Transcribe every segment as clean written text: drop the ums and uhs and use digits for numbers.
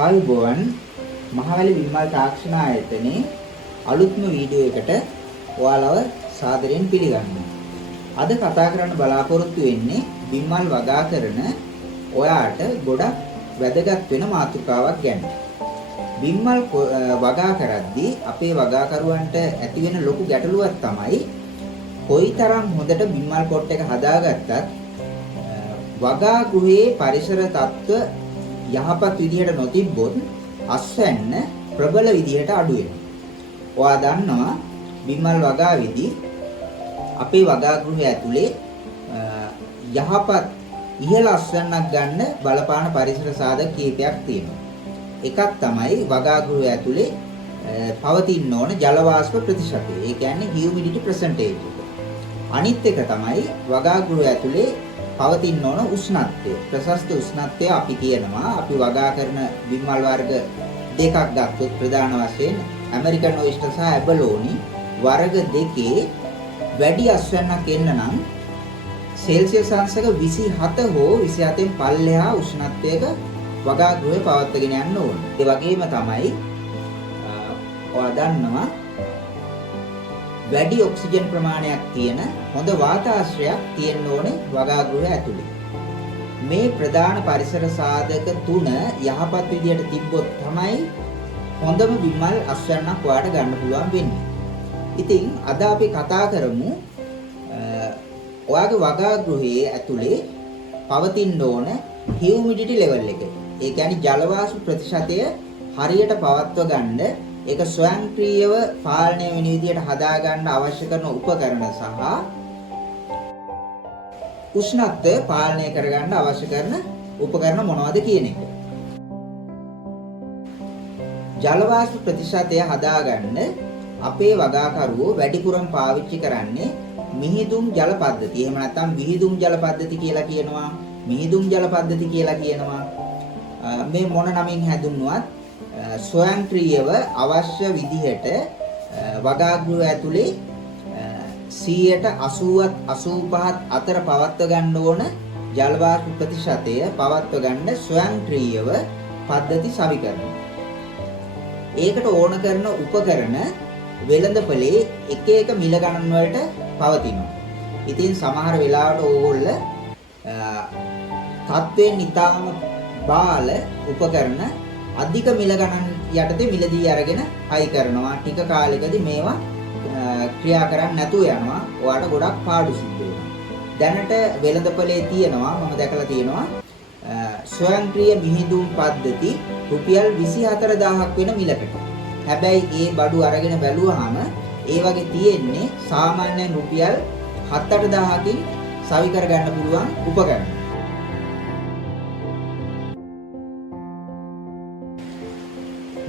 ආයුබෝවන් මහවැලි විමල් තාක්ෂණ ආයතනයේ අලුත්ම වීඩියෝ එකට ඔයාලව සාදරයෙන් පිළිගන්නවා. අද කතා කරන්න බලාපොරොත්තු වෙන්නේ විමල් වගා කරන ඔයාට ගොඩක් වැදගත් වෙන මාතෘකාවක් ගැන. විමල් වගා කරද්දී අපේ වගාකරුවන්ට ඇති වෙන ලොකු ගැටලුවක් තමයි කොයිතරම් හොඳට විමල් පොට් එක හදාගත්තත් වගා ගෘහයේ පරිසර තත්ත්ව යහපත් විදිහට නොතිබ්බොත් අස්වැන්න ප්‍රබල විදිහට අඩු වෙනවා. ඔයා දන්නවා විමල් වගා විදි අපේ වගා ගෘහය ඇතුලේ යහපත් ඉහළ අස්වැන්නක් ගන්න බලපාන පරිසර සාධක කීපයක් තියෙනවා. එකක් තමයි වගා ගෘහය ඇතුලේ පවතින ඕන ජල වාෂ්ප ප්‍රතිශතය. ඒ කියන්නේ humidity percentage. අනිත් එක තමයි වගා ගෘහය ඇතුලේ පවතින ඕන උෂ්ණත්වය. ප්‍රශස්ත උෂ්ණත්වය අපි කියනවා අපි වගා කරන විමල් වර්ග දෙකක් ගත්තොත් ප්‍රධාන වශයෙන් ඇමරිකන් ඔයිස්ටර් සහ ඇබලෝනි වර්ග දෙකේ වැඩි අස්වැන්නක් එන්න නම් සෙල්සියස් අංශක 27 හෝ 27න් පල්ලෙහා උෂ්ණත්වයක වගා ගෘහය පවත්වාගෙන යන්න ඕන. ඒ වගේම තමයි ඔයා දන්නවා වැඩි ඔක්සිජන් ප්‍රමාණයක් තියෙන හොඳ වාතාශ්‍රයක් තියෙන්න ඕනේ වගා ගෘහය ඇතුලේ. මේ ප්‍රධාන පරිසර සාධක තුන යහපත් විදියට තිබ්බොත් තමයි හොඳම විමල් අස්වැන්නක් ඔයාලට ගන්න පුළුවන් වෙන්නේ. ඉතින් අද අපි කතා කරමු ඔයාගේ වගා ගෘහයේ ඇතුලේ පවතින ඕන humidity level එක. ඒ කියන්නේ ජල වාෂ්ප ප්‍රතිශතය හරියට පවත්ව ගන්න ඒක ස්වයංක්‍රීයව පාලනය වෙන විදිහට හදා ගන්න අවශ්‍ය කරන උපකරණ සහ උෂ්ණත්වය පාලනය කරගන්න අවශ්‍ය කරන උපකරණ මොනවද කියන එක. ජල වාෂ්ප ප්‍රතිශතය හදාගන්න අපේ වගාකරුවෝ වැඩිපුරම පාවිච්චි කරන්නේ මිහිදුම් ජල පද්ධති. එහෙම නැත්නම් විහිදුම් ජල පද්ධති කියලා කියනවා. මිහිදුම් ජල පද්ධති කියලා කියනවා. මේ මොන නමින් හැඳින්වුවත් ස්වයංක්‍රීයව අවශ්‍ය විදිහට වගා ගෘහය ඇතුලේ 80%ත් 85%ත් අතර පවත්ව ගන්න ඕන ජල වාෂ්ප ප්‍රතිශතය පවත්ව ගන්න ස්වයංක්‍රීයව පද්ධති සවිකරනවා. ඒකට ඕන කරන උපකරණ වෙළඳපොලේ එක එක මිල ගණන් වලට පවතිනවා. ඉතින් සමහර වෙලාවට ඕගොල්ල තත්ත්වයෙන් ඉතාම බාල උපකරණ අධික මිල ගණන් යටතේ මිලදී අරගෙන හයි කරනවා. ටික කාලෙකදී මේවා ක්‍රියා කරන්නේ නැතුව යනවා. ඔයාලට ගොඩක් පාඩු සිද්ධ වෙනවා. දැනට වෙළඳපොලේ තියෙනවා මම දැකලා තියෙනවා ස්වයංක්‍රීය මිහිදුම් පද්ධති රුපියල් 24000ක් වෙන මිලකට. හැබැයි ඒ බඩු අරගෙන බැලුවාම ඒ වගේ තියෙන්නේ සාමාන්‍යයෙන් රුපියල් 7-8000කින් සවි කර ගන්න පුළුවන් උපකරණ.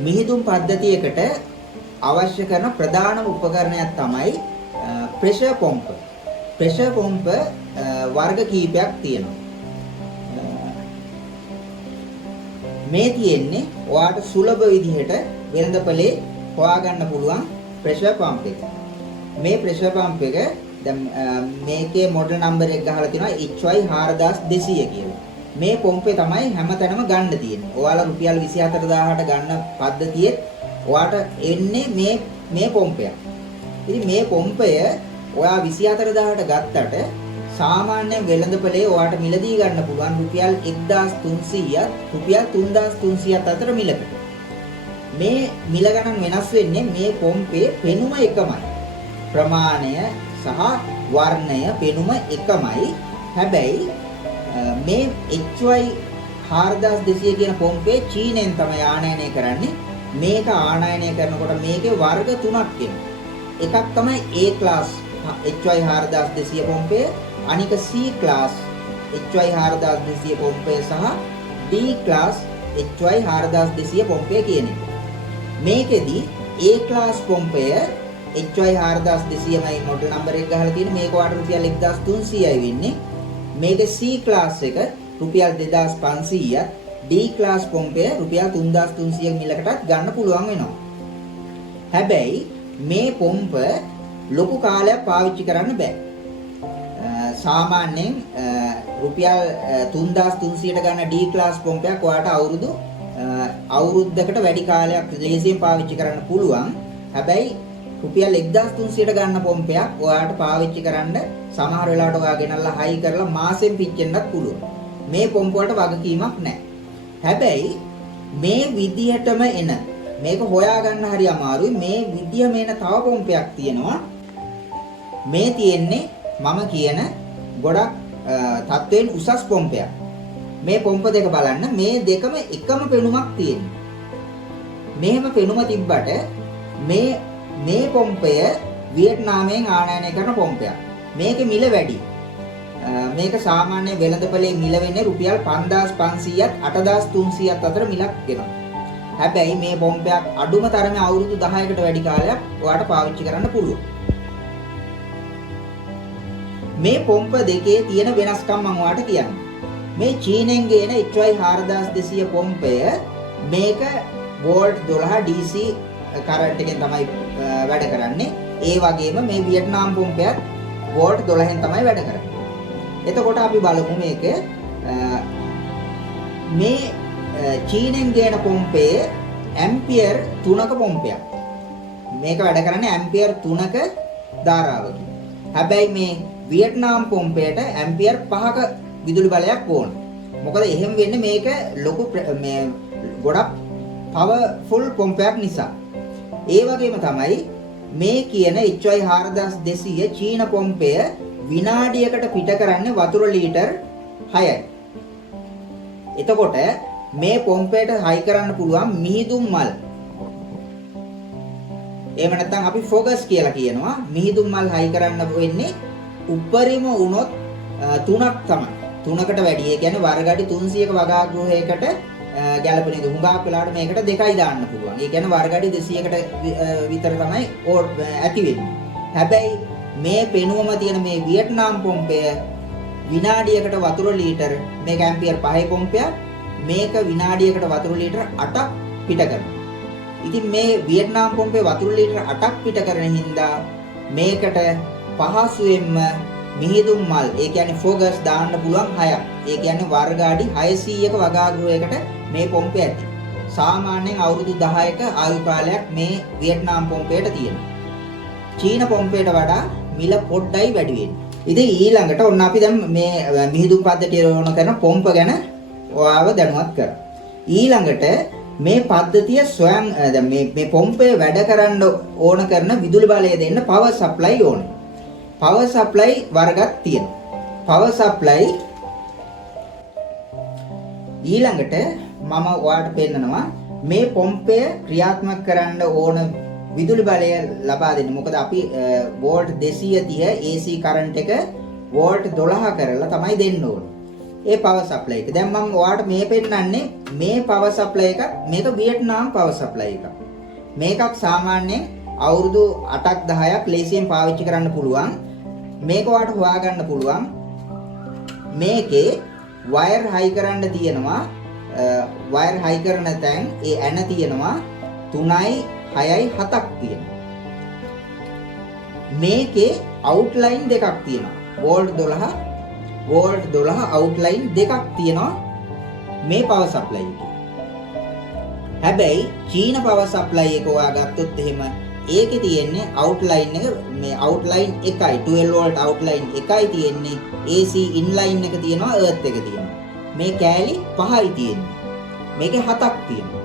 මිහිදුම් පද්ධතියකට අවශ්‍ය කරන ප්‍රධානම උපකරණයක් තමයි ප්‍රෙෂර් පොම්ප. ප්‍රෙෂර් පොම්ප වර්ග කීපයක් තියෙනවා. මේ තියෙන්නේ ඔයාට සුලභ විදිහට වෙළඳපොලේ හොයාගන්න පුළුවන් ප්‍රෙෂර් පම්ප් එක. මේ ප්‍රෙෂර් පම්ප් එක දැන් මේකේ මොඩල් නම්බර් එක ගහලා තියෙනවා HY4200 කියලා. මේ පොම්පේ තමයි හැමතැනම ගන්න තියෙන්නේ. ඔයාලා රුපියල් 24000ට ගන්න පද්ධතියේ ඔයාට එන්නේ මේ පොම්පයක්. ඉතින් මේ පොම්පය ඔයා 24000ට ගත්තට සාමාන්‍ය වෙළඳපොලේ ඔයාට මිලදී ගන්න පුළුවන් රුපියල් 1300ත් රුපියල් 3300ත් අතර මිලකට. මේ මිල ගණන් වෙනස් වෙන්නේ මේ පොම්පේ පෙනුම එකමයි. ප්‍රමාණය සහ වර්ණය පෙනුම එකමයි. හැබැයි මේ HY4200 කියන පොම්පේ චීනෙන් තමයි ආනයනය කරන්නේ. මේක ආනයනය කරනකොට මේකේ වර්ග තුනක් එනවා. එකක් තමයි A class HY4200 පොම්පය, අනික C class HY4200 පොම්පය සහ D class HY4200 පොම්පය කියන එක. මේකෙදි A class පොම්පය HY4200මයි මොඩල් නම්බර් එක ගහලා තියෙන මේක වාට රුපියල් 1300යි වෙන්නේ. මේක C class එක රුපියල් 2500ක්, D class පොම්පය රුපියල් 3300ක මිලකටත් ගන්න පුළුවන් වෙනවා. හැබැයි මේ පොම්ප ලොකු කාලයක් පාවිච්චි කරන්න බෑ. සාමාන්‍යයෙන් රුපියල් 3300ට ගන්න D class පොම්පයක් ඔයාට අවුරුදු අවුරුද්දකට වැඩි කාලයක් ලේසියෙන් පාවිච්චි කරන්න පුළුවන්. හැබැයි රුපියල් 1300ට ගන්න පොම්පයක් ඔයාලට පාවිච්චි කරන්න සමහර වෙලාවට ඔයා ගෙනල්ලා හයි කරලා මාසෙන් පිච්චෙන්නත් පුළුවන්. මේ පොම්ප වලට වගකීමක් නැහැ. හැබැයි මේ විදිහටම එන මේක හොයාගන්න හරි අමාරුයි. මේ විදිහම එන තව පොම්පයක් තියෙනවා. මේ තියෙන්නේ මම කියන ගොඩක් තත්වයෙන් උසස් පොම්පයක්. මේ පොම්ප දෙක බලන්න, මේ දෙකම එකම පෙනුමක් තියෙනවා. මෙහෙම පෙනුම තිබ්බට මේ පොම්පය වියට්නාමයෙන් ආනයනය කරන පොම්පයක්. මේකේ මිල වැඩි. මේක සාමාන්‍ය වෙළඳපොලේ මිල වෙන්නේ රුපියල් 5500ත් 8300ත් අතර මිලක් වෙනවා. හැබැයි මේ පොම්පයක් අඩුම තරමේ අවුරුදු 10කට වැඩි කාලයක් ඔයාලට පාවිච්චි කරන්න පුළුවන්. මේ පොම්ප දෙකේ තියෙන වෙනස්කම් මම ඔයාලට කියන්නම්. මේ චීනෙන් ගේන HY4200 පොම්පය මේක වෝල්ට් 12 DC කරන්ට් එකෙන් තමයි වැඩ කරන්නේ. ඒ වගේම මේ වියට්නාම් පොම්පයත් වෝල්ට් 12න් තමයි වැඩ කරන්නේ. එතකොට අපි බලමු මේක මේ චීනෙන් ගේන පොම්පේ ඇම්පියර් 3ක පොම්පයක්. මේක වැඩ කරන්නේ ඇම්පියර් 3ක ධාරාවකින්. හැබැයි මේ වියට්නාම් පොම්පයට ඇම්පියර් 5ක විදුලි බලයක් ඕන. මොකද එහෙම වෙන්නේ මේක ලොකු මේ ගොඩක් පවර්ෆුල් පොම්පයක් නිසා. ඒ වගේම තමයි මේ කියන HY4200 චීන පොම්පය විනාඩියකට පිට කරන්නේ වතුර ලීටර් 6යි. එතකොට මේ පොම්පයට හයි කරන්න පුළුවන් මිහිදුම් මල්. එහෙම නැත්නම් අපි ෆෝගස් කියලා කියනවා. මිහිදුම් මල් හයි කරන්න වෙන්නේ උපරිම වුණොත් 3ක් තමයි. 3කට වැඩි. ඒ කියන්නේ වර්ගඩි 300ක වගාගෘහයකට ගැලපෙන එක. හුඟක් වෙලාවට මේකට 2යි දාන්න පුළුවන්. ඒ කියන්නේ වර්ගඩි 200කට විතර තමයි ඇති වෙන්නේ. හැබැයි මේ පෙනුවම තියෙන මේ වියට්නාම් පොම්පය විනාඩියකට වතුර ලීටර් මේක ඇම්පියර් 5 පොම්පයක්. මේක විනාඩියකට වතුර ලීටර් 8ක් පිට කරනවා. ඉතින් මේ වියට්නාම් පොම්පේ වතුර ලීටර් 8ක් පිට කරන හින්දා මේකට පහසුවෙන්ම මිහිදුම් මල් ඒ කියන්නේ ෆෝගස් දාන්න පුළුවන් 6ක්. ඒ කියන්නේ වර්ග අඩි 600ක වගාගෘහයකට මේ පොම්පය ඇති. සාමාන්‍යයෙන් අවුරුදු 10ක ආයු කාලයක් මේ වියට්නාම් පොම්පයට තියෙනවා. චීන පොම්පයට වඩා මිල පොඩ්ඩයි වැඩි වෙන්නේ. ඉතින් ඊළඟට ඔන්න අපි දැන් මේ මිහිදුම් පද්ධතිය ඕන කරන පොම්ප ගැන ඔයාව දැනුවත් කරා. ඊළඟට මේ පද්ධතිය ස්වයං දැන් මේ පොම්පය වැඩ කරන්න ඕන කරන විදුලි බලය දෙන්න පවර් සප්ලයි ඕනේ. පවර් සප්ලයි වර්ගයක් තියෙනවා. පවර් සප්ලයි ඊළඟට මම ඔයාලට පෙන්නනවා මේ පොම්පය ක්‍රියාත්මක කරන්න ඕන විදුලි බලය ලබා දෙන්න. මොකද අපි වෝල්ට් 230 AC කරන්ට් එක වෝල්ට් 12 කරලා තමයි දෙන්න ඕන. ඒ පවර් සප්ලයි එක. දැන් මම ඔයාලට මේ පෙන්නන්නේ මේ පවර් සප්ලයි එක. මේක වියට්නාම් පවර් සප්ලයි එක. මේකක් සාමාන්‍යයෙන් අවුරුදු 8ක් 10ක් ලේසියෙන් පාවිච්චි කරන්න පුළුවන්. මේක ඔයාලට හොයාගන්න පුළුවන්. මේකේ වයර් හයි කරන්න තියෙනවා. වයර් හයි කරන තැන් ඒ ඇන තියෙනවා 3යි 6යි 7ක් තියෙනවා. මේකේ අවුට්ලයින් දෙකක් තියෙනවා. වෝල්ට් 12 අවුට්ලයින් දෙකක් තියෙනවා මේ පවර් සප්ලයි එකේ. හැබැයි චීන පවර් සප්ලයි එක ඔයා ගත්තොත් එහෙම ඒකේ තියෙන්නේ අවුට්ලයින් එක මේ අවුට්ලයින් එකයි 12 වෝල්ට් අවුට්ලයින් එකයි තියෙන්නේ. AC ඉන්ලයින් එක තියෙනවා එර්ත් එක තියෙනවා. මේ කෑලි 5යි තියෙන්නේ. මේකේ 7ක් තියෙනවා.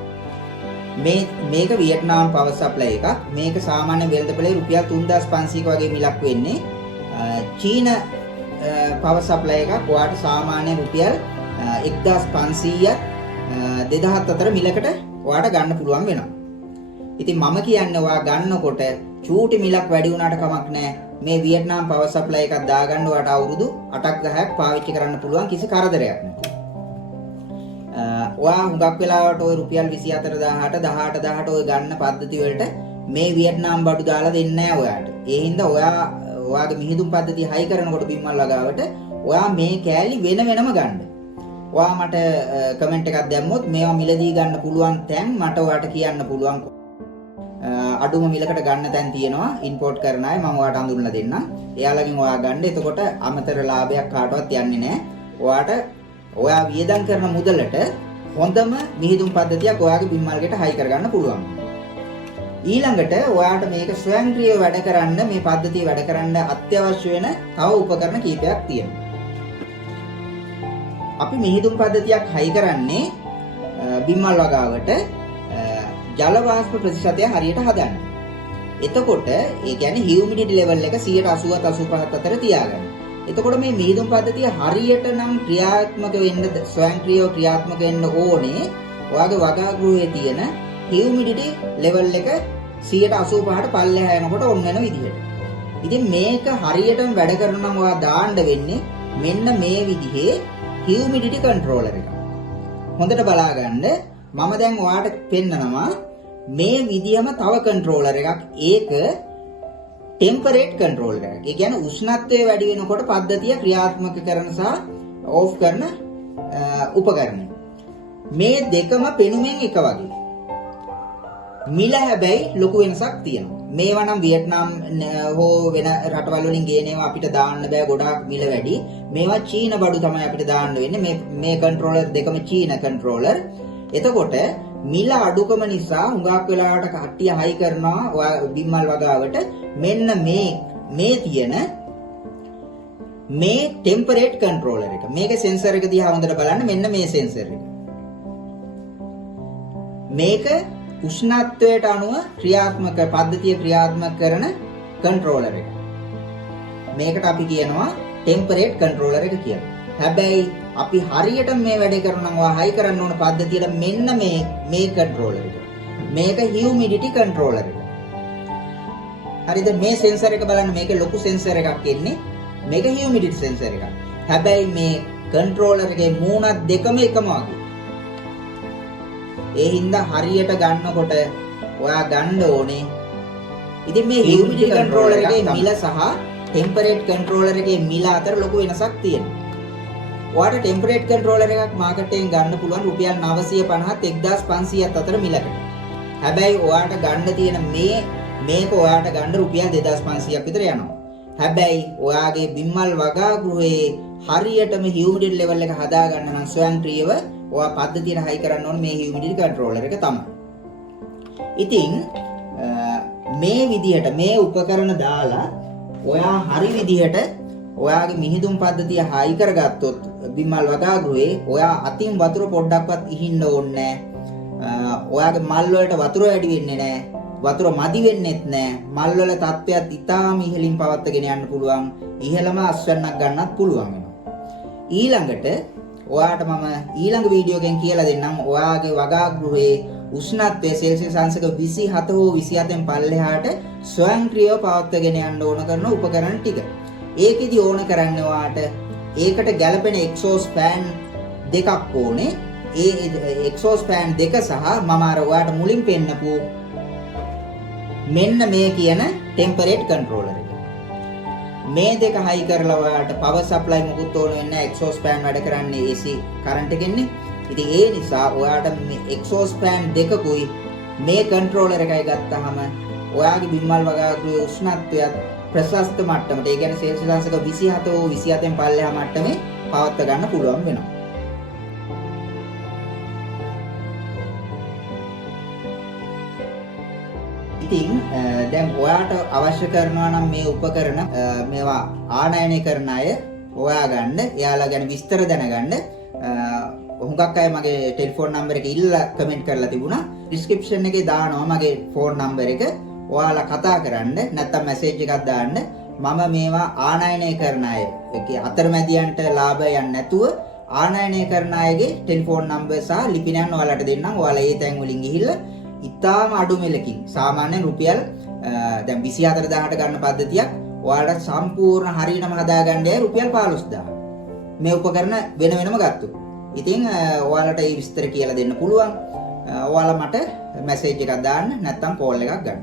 මේක වියට්නාම් පවර් සප්ලයි එකක්. මේක සාමාන්‍ය වෙළඳපොලේ රුපියල් 3500ක වගේ මිලක් වෙන්නේ. චීන පවර් සප්ලයි එකක් ඔයාලට සාමාන්‍ය රුපියල් 1500ක් 2000 අතර මිලකට ඔයාලට ගන්න පුළුවන් වෙනවා. ඉතින් මම කියන්නේ ඔයා ගන්නකොට චූටි මිලක් වැඩි වුණාට කමක් නැහැ. මේ වියට්නාම් පවර් සප්ලයි එකක් දාගන්න ඔයාලට අවුරුදු 8ක් 10ක් පාවිච්චි කරන්න පුළුවන් කිසි කරදරයක් නැතුව. ඔයා හුඟක් වෙලාවට ওই රුපියල් 24000ට 18000ට ඔය ගන්න පද්ධති වලට මේ වියට්නාම් බඩු දාලා දෙන්නේ නැහැ ඔයාට. ඒ හින්දා ඔයාගේ මිහිදුම් පද්ධතිය හයි කරනකොට බිම්මල් ලගාවට ඔයා මේ කෑලි වෙනම ගන්න. ඔයා මට කමෙන්ට් එකක් දැම්මොත් මේවා මිලදී ගන්න පුළුවන් තැන් මට ඔයාට කියන්න පුළුවන්. අඩුම මිලකට ගන්න තැන් තියෙනවා ඉම්පෝට් කරන අය මම ඔයාට හඳුන්වලා දෙන්නම්. එයාලගෙන් ඔයා ගන්න. එතකොට අමතර ලාභයක් කාටවත් යන්නේ නැහැ. ඔයා වියදම් කරන මුදලට හොඳම මිහිදුම් පද්ධතියක් ඔයාගේ බිම්මල්ගෙට හයි කරගන්න පුළුවන්. ඊළඟට ඔයාට මේක ස්වයංක්‍රීයව වැඩ කරන්න මේ පද්ධතිය වැඩ කරන්න අත්‍යවශ්‍ය වෙන තව උපකරණ කීපයක් තියෙනවා. අපි මිහිදුම් පද්ධතියක් හයි කරන්නේ බිම්මල් වගාවට ජල වාෂ්ප ප්‍රතිශතය හරියට හදන්න. එතකොට ඒ කියන්නේ හියුමිඩිටි ලෙවල් එක 80% 85% අතර තියාගන්න. එතකොට මේ මිහිදුම් පද්ධතිය හරියට නම් ක්‍රියාත්මක වෙන්න ස්වයංක්‍රීයව ක්‍රියාත්මක වෙන්න ඕනේ ඔයාගේ වගාගෘහයේ තියෙන හියුමිඩිටි ලෙවල් එක 85%ට පල්ලෙහා යනකොට ඔන්න වෙන විදිහට. ඉතින් මේක හරියටම වැඩ කරන නම් ඔයා දාන්න වෙන්නේ මෙන්න මේ විදිහේ හියුමිඩිටි කන්ට්‍රෝලර් එක. හොඳට බලාගන්න මම දැන් ඔයාට පෙන්නනවා මේ විදිහම තව කන්ට්‍රෝලර් එකක්. ඒක ටෙම්පරේට් කන්ට්‍රෝලර් එකක්. ඒ කියන්නේ උෂ්ණත්වය වැඩි වෙනකොට පද්ධතිය ක්‍රියාත්මක කරන සහ ඕෆ් කරන උපකරණය. මේ දෙකම පෙනුමෙන් එක වගේ. මිල හැබැයි ලොකු වෙනසක් තියෙනවා. මේවා නම් වියට්නාම් හෝ වෙන රටවල් වලින් ගේනේවා අපිට දාන්න බෑ, ගොඩාක් මිල වැඩි. මේවා චීන බඩු තමයි අපිට දාන්න වෙන්නේ. මේ කන්ට්‍රෝලර් දෙකම චීන කන්ට්‍රෝලර්. එතකොට මිල අඩුකම නිසා හුඟක් වෙලාවට කට්ටිය හයි කරනවා බිම්මල් වගාවට මෙන්න මේ තියෙන මේ ටෙම්පරේට් කන්ට්‍රෝලර් එක. මේකේ සෙන්සර් එක දිහා හොඳට බලන්න. මෙන්න මේ සෙන්සර් එක. මේක උෂ්ණත්වයට අනුව ක්‍රියාත්මක පද්ධතිය ක්‍රියාත්මක කරන කන්ට්‍රෝලර් එක. මේකට අපි කියනවා ටෙම්පරේට් කන්ට්‍රෝලර් එක කියලා. හැබැයි අපි හරියට මේ වැඩේ කරනවා හයි කරන්න ඕන පද්ධතියට මෙන්න මේ කන්ට්‍රෝලර් එක. මේක හියුමිඩිටි කන්ට්‍රෝලර් එක. හරිද? මේ සෙන්සර් එක බලන්න. මේකේ ලොකු සෙන්සර් එකක් එන්නේ. මේක හියුමිඩිටි සෙන්සර් එකක්. හැබැයි මේ කන්ට්‍රෝලර් එකේ මූණත් දෙකම එකම වගේ. ඒ හින්දා හරියට ගන්නකොට ඔයා ගන්න ඕනේ. ඉතින් මේ හියුමිඩිටි කන්ට්‍රෝලර් එකේ මිල සහ ටෙම්පරේට් කන්ට්‍රෝලර් එකේ මිල අතර ලොකු වෙනසක් තියෙනවා. ඔයාට ටෙම්පරේට් කන්ට්‍රෝලර් එකක් මාකට් එකෙන් ගන්න පුළුවන් රුපියල් 950ත් 1500ත් අතර මිලකට. හැබැයි ඔයාට ගන්න තියෙන මේක ඔයාට ගන්න රුපියල් 2500ක් විතර යනවා. හැබැයි ඔයාගේ බිම්මල් වගාගෘහයේ හරියටම හියුමිඩිටි ලෙවල් එක හදා ගන්න නම් ස්වයංක්‍රීයව ඔයා පද්ධතියට හයි කරන්න ඕනේ මේ හියුමිඩිටි කන්ට්‍රෝලර් එක තමයි. ඉතින් මේ විදිහට මේ උපකරණ දාලා ඔයා හරි විදිහට ඔයාගේ මිහිදුම් පද්ධතිය හයි කරගත්තොත් බිම්මල් වගාගෘහේ ඔයා අතින් වතුර පොඩ්ඩක්වත් ඉහින්න ඕනේ නැහැ. ඔයාගේ මල් වලට වතුර වැඩි වෙන්නේ නැහැ. වතුර මදි වෙන්නෙත් නැහැ. මල් වල තත්ත්වයක් ඉතාම ඉහළින් පවත්වාගෙන යන්න පුළුවන්. ඉහළම අස්වැන්නක් ගන්නත් පුළුවන් වෙනවා. ඊළඟට ඔයාට මම ඊළඟ වීඩියෝ එකෙන් කියලා දෙන්නම් ඔයාගේ වගාගෘහයේ උෂ්ණත්වය සෙල්සියස් අංශක 27 හෝ 27න් පල්ලෙහාට ස්වයංක්‍රීයව පවත්වාගෙන යන්න ඕන කරන උපකරණ ටික. ඒකෙදි ඕන කරන්නේ ඔයාට ඒකට ගැළපෙන එක්සෝස් ෆෑන් දෙකක් ඕනේ. ඒ එක්සෝස් ෆෑන් දෙක සහ මම අර ඔයාට මුලින් පෙන්නපු මෙන්න මේ කියන ටෙම්පරේට් කන්ට්‍රෝලර් එක. මේ දෙක හයි කරලා ඔයාට පවර් සප්ලයි මොකුත් ඕන වෙන්නේ නැහැ. එක්සෝස් ෆෑන් වැඩ කරන්නේ AC කරන්ට් එකෙන්නේ. ඉතින් ඒ නිසා ඔයාට මේ එක්සෝස් ෆෑන් දෙකකුයි මේ කන්ට්‍රෝලර් එකයි ගත්තාම ඔයාගේ බිම්මල් වගාගෘහයේ උෂ්ණත්වයත් ප්‍රශස්ත මට්ටමට, ඒ කියන්නේ සෙල්සියස් අංශක 27 හෝ 27න් පල්ලෙහා මට්ටමේ පවත්වා ගන්න පුළුවන් වෙනවා. ඉතින් දැන් ඔයාට අවශ්‍ය කරනවා නම් මේ උපකරණ මේවා ආනයනය කරන අය හොයා ගන්න, එයාලා ගැන විස්තර දැනගන්න හුඟක් අය මගේ ටෙලිෆෝන් නම්බර් එක ඉල්ලලා කමෙන්ට් කරලා තිබුණා. ඩිස්ක්‍රිප්ෂන් එකේ දානවා මගේ ෆෝන් නම්බර් එක. ඔයාලා කතා කරන්න නැත්නම් මැසේජ් එකක් දාන්න. මම මේවා ආනයනය කරන අය අතරමැදියන්ට ලාභයක් නැතුව ආනයනය කරන අයගේ ටෙලිෆෝන් නම්බර් සහ ලිපිනයන් ඔයාලට දෙන්නම්. ඔයාලා ඒ තැන් වලින් ගිහිල්ලා ඉතාම අඩු මෙලකින් සාමාන්‍යයෙන් රුපියල් දැන් 24000ට ගන්න පද්ධතියක් ඔයාලට සම්පූර්ණ හරියටම හදාගන්න රුපියල් 15000. මේ උපකරණ වෙන වෙනම ගත්තොත්. ඉතින් ඔයාලට මේ විස්තර කියලා දෙන්න පුළුවන්. ඔයාලා මට මැසේජ් එකක් දාන්න නැත්නම් කෝල් එකක් ගන්න.